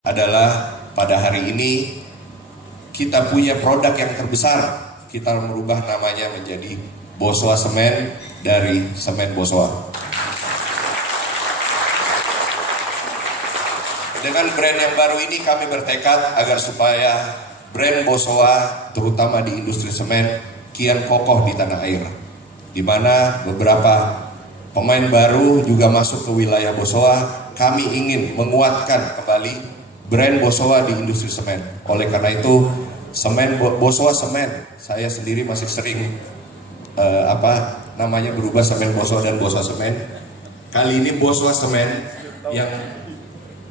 adalah pada hari ini kita punya produk yang terbesar. Kita merubah namanya menjadi Bosowa Semen dari Semen Bosowa. Dengan brand yang baru ini kami bertekad agar supaya brand Bosowa terutama di industri semen kian kokoh di tanah air, di mana beberapa pemain baru juga masuk ke wilayah Bosowa. Kami ingin menguatkan kembali brand Bosowa di industri semen. Oleh karena itu, semen Bosowa Semen, saya sendiri masih sering berubah Semen Bosowa dan Bosowa Semen. Kali ini Bosowa Semen yang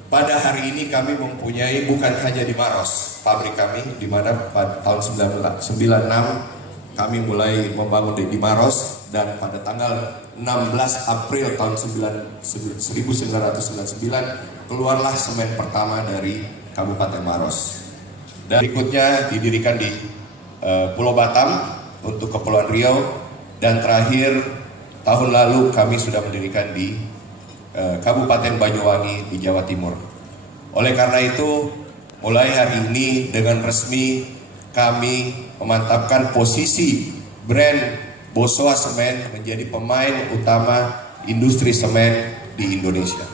pada hari ini kami mempunyai bukan hanya di Maros, pabrik kami, di mana pada tahun 1996 kami mulai membangun di Maros, dan pada tanggal 16 April tahun 1999 keluarlah semen pertama dari Kabupaten Maros. Dan berikutnya didirikan di Pulau Batam untuk Kepulauan Riau, dan terakhir tahun lalu kami sudah mendirikan di Kabupaten Banyuwangi di Jawa Timur. Oleh karena itu, mulai hari ini dengan resmi kami memantapkan posisi brand Bosowa Semen menjadi pemain utama industri semen di Indonesia.